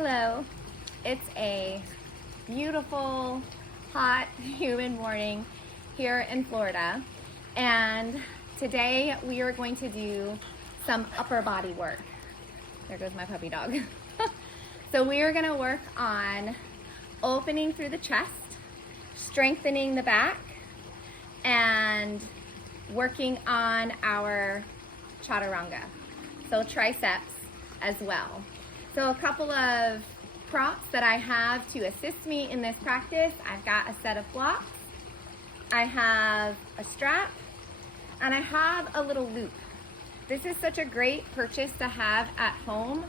Hello, it's a beautiful, hot, humid morning here in Florida, and today we are going to do some upper body work. There goes my puppy dog. So we are going to work on opening through the chest, strengthening the back, and working on our chaturanga, so triceps as well. So a couple of props that I have to assist me in this practice: I've got a set of blocks, I have a strap, and I have a little loop. This is such a great purchase to have at home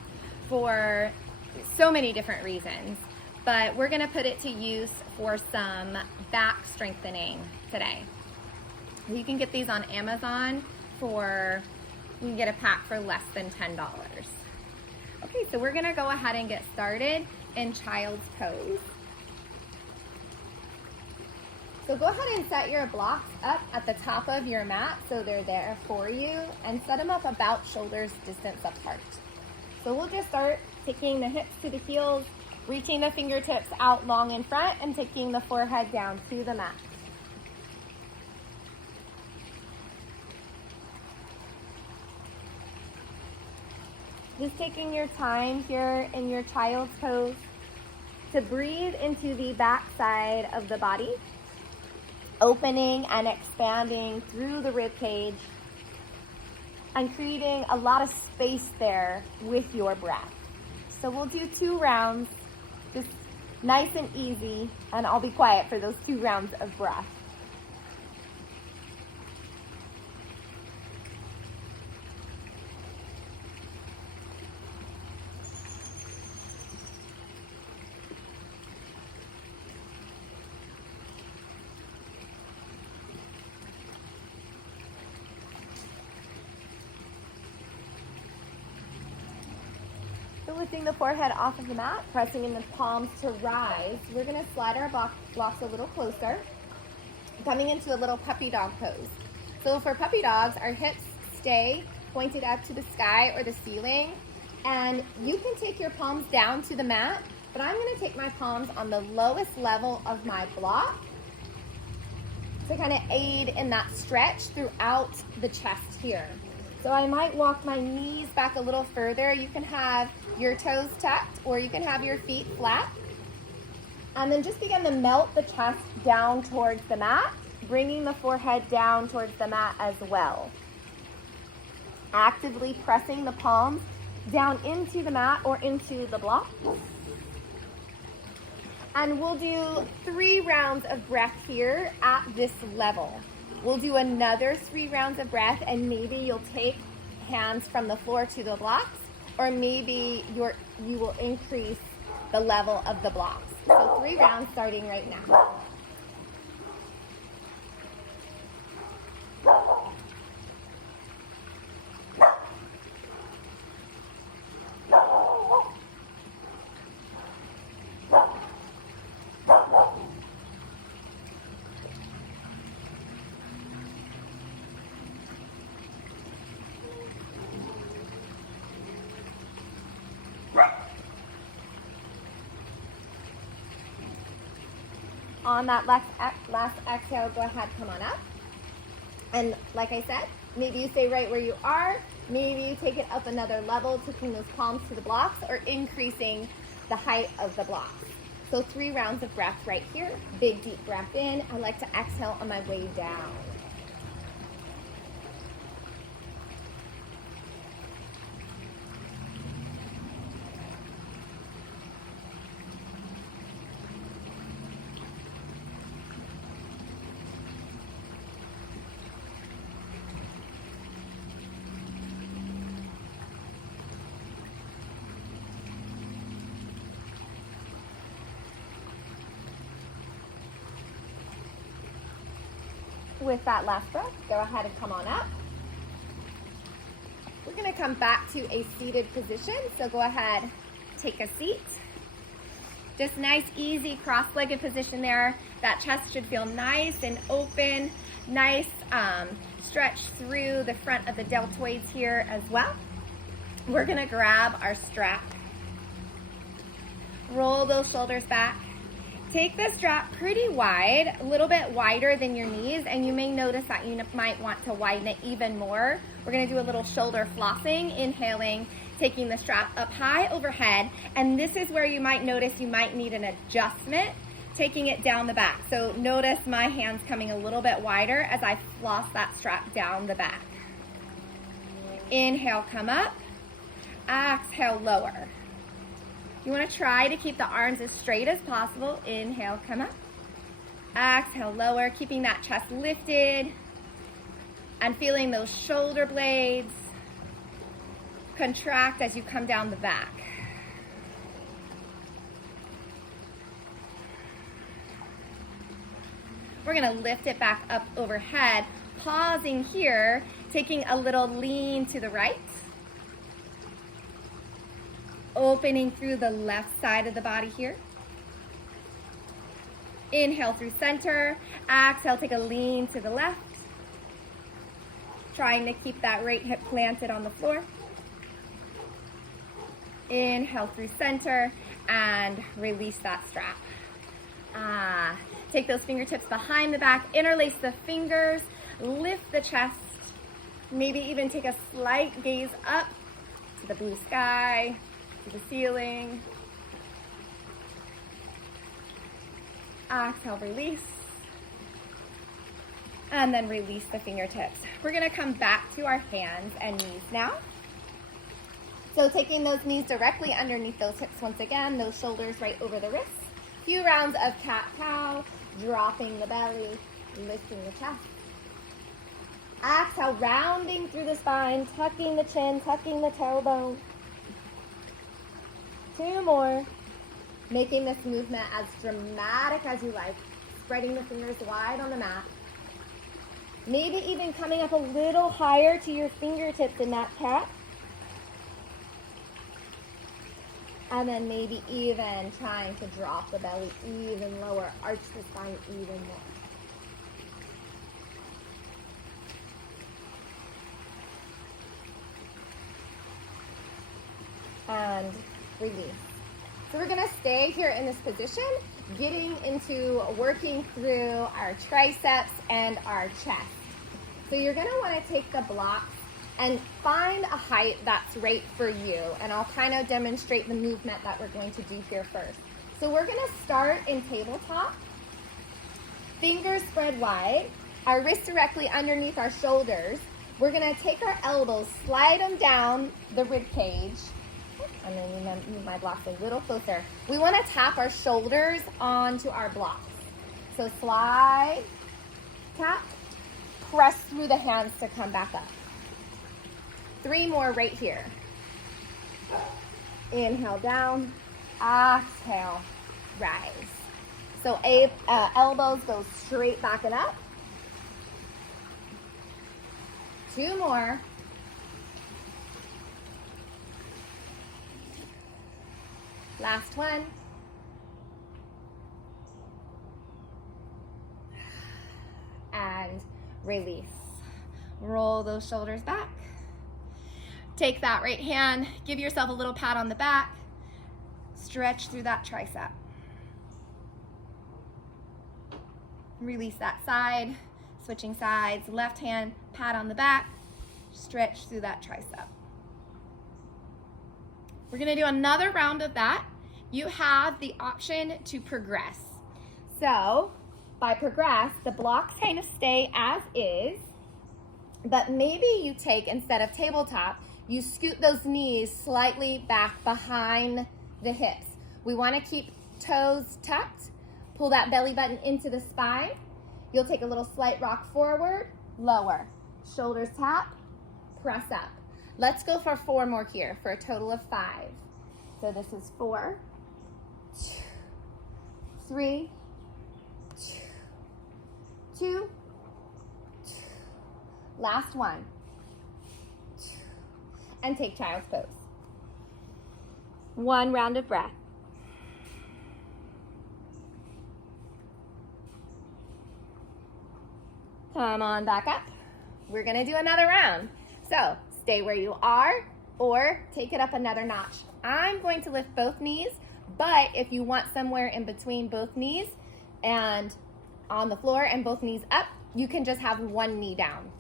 for so many different reasons, but we're going to put it to use for some back strengthening today. You can get these on Amazon you can get a pack for less than $10. Okay, so we're gonna go ahead and get started in child's pose. So go ahead and set your blocks up at the top of your mat so they're there for you, and set them up about shoulders distance apart. So we'll just start taking the hips to the heels, reaching the fingertips out long in front, and taking the forehead down to the mat. Just taking your time here in your child's pose to breathe into the back side of the body, opening and expanding through the rib cage and creating a lot of space there with your breath. So we'll do 2 rounds, just nice and easy, and I'll be quiet for those 2 rounds of breath. So lifting the forehead off of the mat, pressing in the palms to rise, we're going to slide our blocks a little closer, coming into a little puppy dog pose. So for puppy dogs, our hips stay pointed up to the sky or the ceiling, and you can take your palms down to the mat, but I'm going to take my palms on the lowest level of my block to kind of aid in that stretch throughout the chest here. So I might walk my knees back a little further. You can have your toes tucked, or you can have your feet flat. And then just begin to melt the chest down towards the mat, bringing the forehead down towards the mat as well. Actively pressing the palms down into the mat or into the block. And we'll do 3 rounds of breath here at this level. We'll do another 3 rounds of breath, and maybe you'll take hands from the floor to the blocks, or maybe you will increase the level of the blocks. So 3 rounds starting right now. On that last exhale, go ahead, come on up. And like I said, maybe you stay right where you are. Maybe you take it up another level, taking those palms to the blocks or increasing the height of the blocks. So 3 rounds of breath right here. Big deep breath in. I like to exhale on my way down. With that last breath, go ahead and come on up. We're going to come back to a seated position, so go ahead, take a seat. Just nice, easy, cross-legged position there. That chest should feel nice and open, nice stretch through the front of the deltoids here as well. We're gonna grab our strap. Roll those shoulders back. Take the strap pretty wide, a little bit wider than your knees, and you may notice that you might want to widen it even more. We're gonna do a little shoulder flossing, inhaling, taking the strap up high overhead, and this is where you might notice you might need an adjustment, taking it down the back. So notice my hands coming a little bit wider as I floss that strap down the back. Inhale, come up. Exhale, lower. You want to try to keep the arms as straight as possible. Inhale, come up. Exhale, lower, keeping that chest lifted and feeling those shoulder blades contract as you come down the back. We're going to lift it back up overhead, pausing here, taking a little lean to the right. Opening through the left side of the body here. Inhale through center. Exhale, take a lean to the left. Trying to keep that right hip planted on the floor. Inhale through center and release that strap. Take those fingertips behind the back, interlace the fingers, lift the chest, maybe even take a slight gaze up to the blue sky, to the ceiling. Exhale, release. And then release the fingertips. We're gonna come back to our hands and knees now. So taking those knees directly underneath those hips once again, those shoulders right over the wrists. Few rounds of cat-cow, dropping the belly, lifting the chest. Exhale, rounding through the spine, tucking the chin, tucking the tailbone. 2 more. Making this movement as dramatic as you like. Spreading the fingers wide on the mat. Maybe even coming up a little higher to your fingertips in that cat. And then maybe even trying to drop the belly even lower, arch the spine even more. And release. So we're gonna stay here in this position, getting into working through our triceps and our chest. So you're gonna wanna take the blocks and find a height that's right for you. And I'll kind of demonstrate the movement that we're going to do here first. So we're gonna start in tabletop. Fingers spread wide, our wrists directly underneath our shoulders. We're gonna take our elbows, slide them down the rib cage. I'm gonna move my blocks a little closer. We wanna tap our shoulders onto our blocks. So slide, tap, press through the hands to come back up. 3 more right here. Inhale down, exhale, rise. So elbows go straight back and up. 2 more. Last one. And release. Roll those shoulders back. Take that right hand, give yourself a little pat on the back, stretch through that tricep. Release that side, switching sides, left hand, pat on the back, stretch through that tricep. We're gonna do another round of that. You have the option to progress. So by progress, the blocks kind of stay as is, but maybe you take, instead of tabletop, you scoot those knees slightly back behind the hips. We want to keep toes tucked. Pull that belly button into the spine. You'll take a little slight rock forward, lower. Shoulders tap, press up. Let's go for 4 more here for a total of 5. So this is 4, 2, 3, 2, 2. Last one. And take child's pose. 1 round of breath. Come on back up. We're gonna do another round. So stay where you are or take it up another notch. I'm going to lift both knees, But if you want somewhere in between both knees and on the floor and both knees up, you can just have one knee down.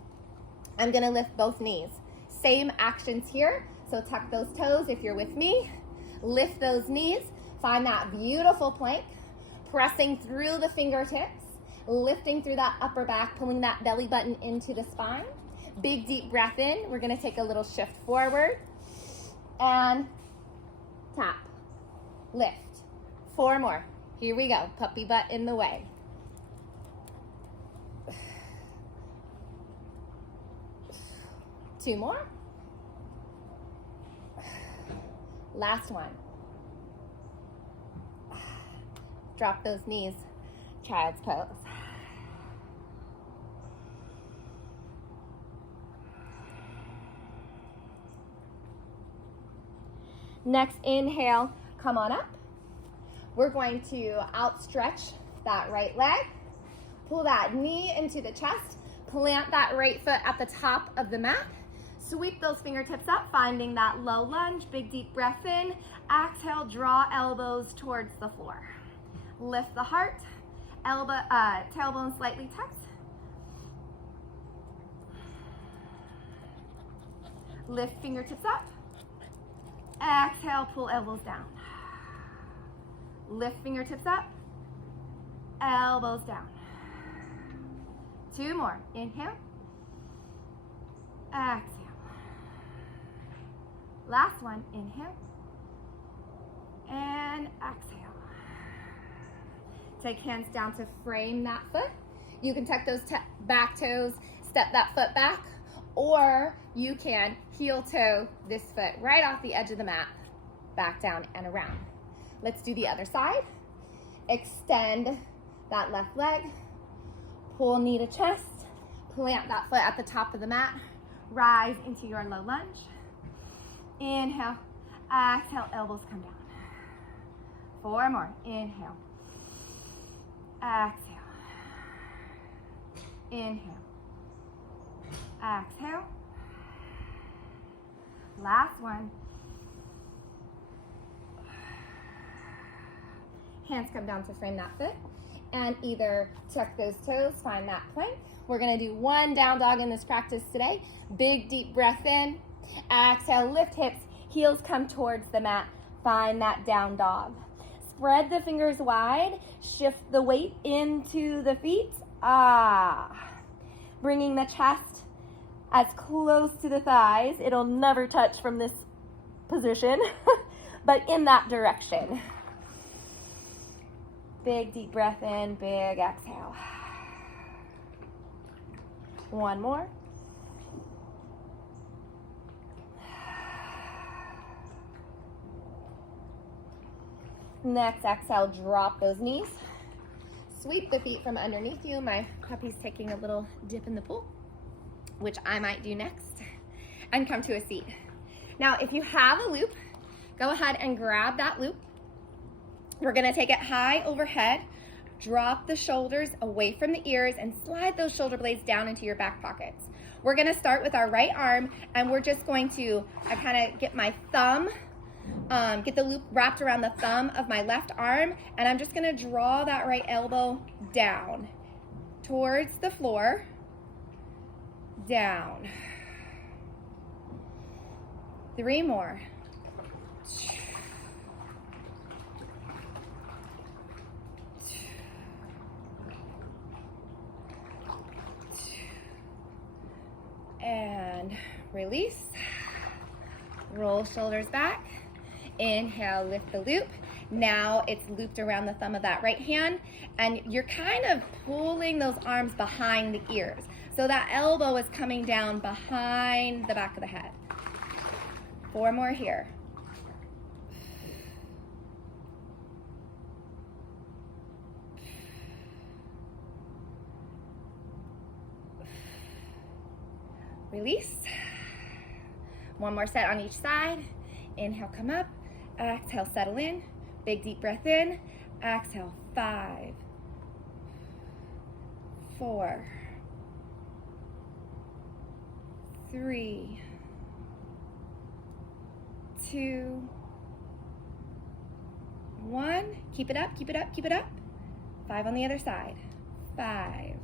I'm gonna lift both knees. Same actions here. So tuck those toes if you're with me. Lift those knees. Find that beautiful plank. Pressing through the fingertips. Lifting through that upper back, pulling that belly button into the spine. Big deep breath in. We're gonna take a little shift forward. And tap. Lift. 4 more. Here we go. Puppy butt in the way. Two more. Last one. Drop those knees. Child's pose. Next inhale, come on up. We're going to outstretch that right leg. Pull that knee into the chest. Plant that right foot at the top of the mat. Sweep those fingertips up, finding that low lunge. Big deep breath in. Exhale, draw elbows towards the floor. Lift the heart. Tailbone slightly tucked. Lift fingertips up. Exhale, pull elbows down. Lift fingertips up. Elbows down. 2 more. Inhale. Exhale. Last one. Inhale. And exhale. Take hands down to frame that foot. You can tuck those back toes, step that foot back, or you can heel toe this foot right off the edge of the mat, back down and around. Let's do the other side. Extend that left leg, pull knee to chest, plant that foot at the top of the mat, rise into your low lunge. Inhale, exhale, elbows come down. 4 more. Inhale, exhale, inhale, exhale. Last one. Hands come down to frame that foot and either tuck those toes, find that plank. We're gonna do 1 down dog in this practice today. Big deep breath in. Exhale, lift hips, heels come towards the mat. Find that down dog. Spread the fingers wide, shift the weight into the feet. Bringing the chest as close to the thighs. It'll never touch from this position, but in that direction. Big deep breath in, big exhale. 1 more. Next exhale, drop those knees. Sweep the feet from underneath you. My puppy's taking a little dip in the pool, which I might do next, and come to a seat. Now, if you have a loop, go ahead and grab that loop. We're gonna take it high overhead, drop the shoulders away from the ears, and slide those shoulder blades down into your back pockets. We're gonna start with our right arm, and we're just going to, I kind of get my thumb, get the loop wrapped around the thumb of my left arm, and I'm just gonna draw that right elbow down towards the floor, down. 3 more. And release. Roll shoulders back. Inhale, lift the loop. Now it's looped around the thumb of that right hand, and you're kind of pulling those arms behind the ears. So that elbow is coming down behind the back of the head. 4 more here. Release. 1 more set on each side. Inhale, come up. Exhale, settle in. Big deep breath in. Exhale, 5, 4, 3, 2, 1. Keep it up, keep it up, keep it up. 5 on the other side. 5,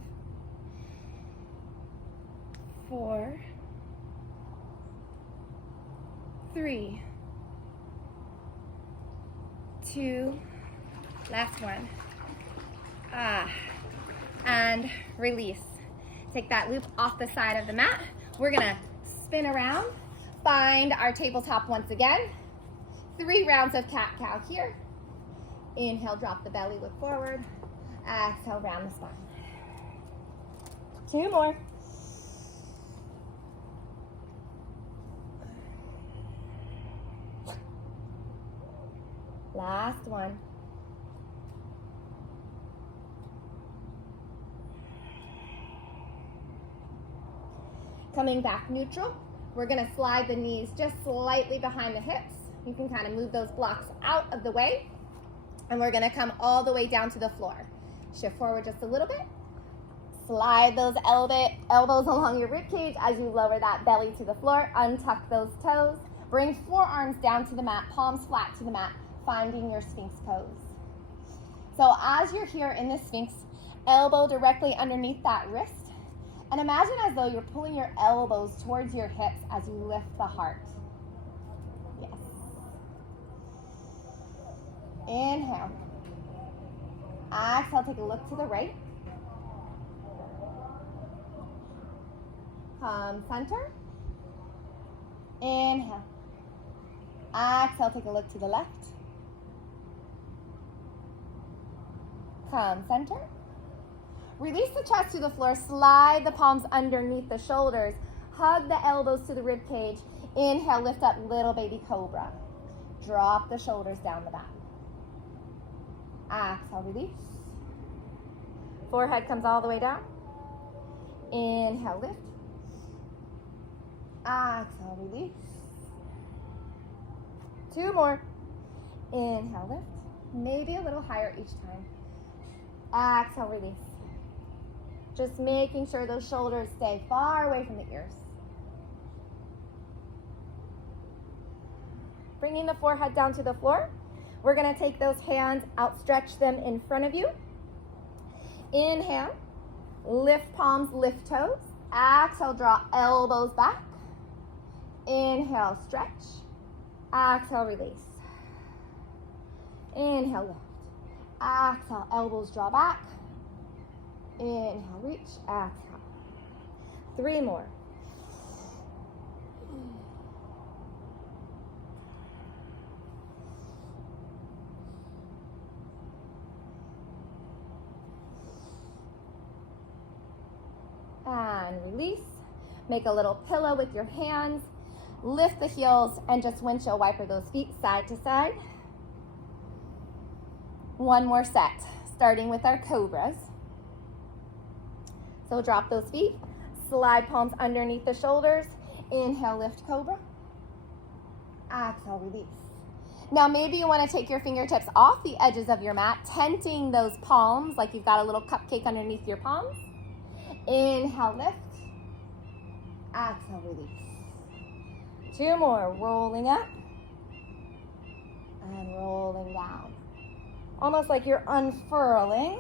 4, 3, 2, last one. And release. Take that loop off the side of the mat. We're gonna spin around, find our tabletop once again. 3 rounds of cat-cow here. Inhale, drop the belly, look forward. Exhale, round the spine. 2 more. Last one. Coming back neutral, we're gonna slide the knees just slightly behind the hips. You can kind of move those blocks out of the way. And we're gonna come all the way down to the floor. Shift forward just a little bit. Slide those elbows along your rib cage as you lower that belly to the floor. Untuck those toes. Bring forearms down to the mat, palms flat to the mat, finding your Sphinx pose. So as you're here in the Sphinx, elbow directly underneath that wrist. And imagine as though you're pulling your elbows towards your hips as you lift the heart. Yes. Inhale. Exhale, take a look to the right. Come center. Inhale. Exhale, take a look to the left. Come center. Release the chest to the floor. Slide the palms underneath the shoulders. Hug the elbows to the rib cage. Inhale, lift up, little baby cobra. Drop the shoulders down the back. Exhale, release. Forehead comes all the way down. Inhale, lift. Exhale, release. 2 more. Inhale, lift. Maybe a little higher each time. Exhale, release. Just making sure those shoulders stay far away from the ears. Bringing the forehead down to the floor. We're going to take those hands, outstretch them in front of you. Inhale, lift palms, lift toes. Exhale, draw elbows back. Inhale, stretch. Exhale, release. Inhale, lift. Exhale, elbows draw back. Inhale, reach. Exhale. 3 more. And release. Make a little pillow with your hands. Lift the heels and just windshield wiper those feet side to side. 1 more set, starting with our cobras. So drop those feet, slide palms underneath the shoulders. Inhale, lift cobra. Exhale, release. Now maybe you want to take your fingertips off the edges of your mat, tenting those palms like you've got a little cupcake underneath your palms. Inhale, lift. Exhale, release. 2 more, rolling up and rolling down. Almost like you're unfurling.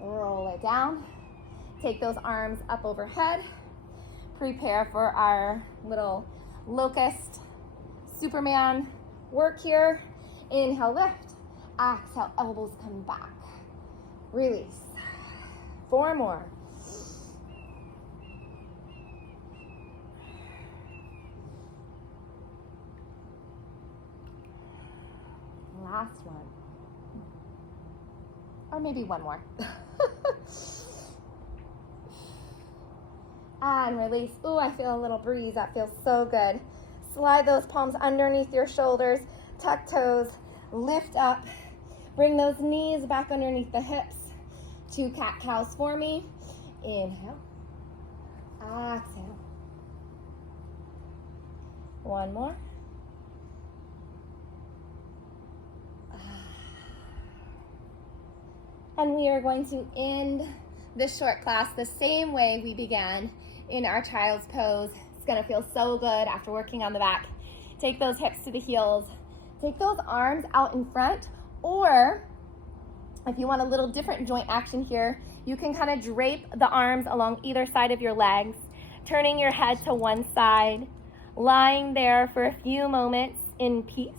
Roll it down. Take those arms up overhead. Prepare for our little locust Superman work here. Inhale, lift. Exhale, elbows come back. Release. 4 more. Last one. Or maybe 1 more. And release. Ooh, I feel a little breeze. That feels so good. Slide those palms underneath your shoulders. Tuck toes. Lift up. Bring those knees back underneath the hips. 2 cat-cows for me. Inhale. Exhale. 1 more. And we are going to end this short class the same way we began in our child's pose. It's gonna feel so good after working on the back. Take those hips to the heels, Take those arms out in front, or if you want a little different joint action here, you can kind of drape the arms along either side of your legs, turning your head to one side, lying there for a few moments in peace,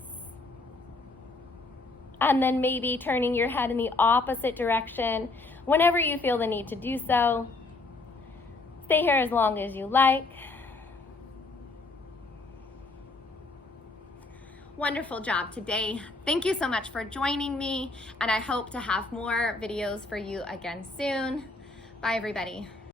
and then maybe turning your head in the opposite direction whenever you feel the need to do so. Stay here as long as you like. Wonderful job today. Thank you so much for joining me, and I hope to have more videos for you again soon. Bye, everybody.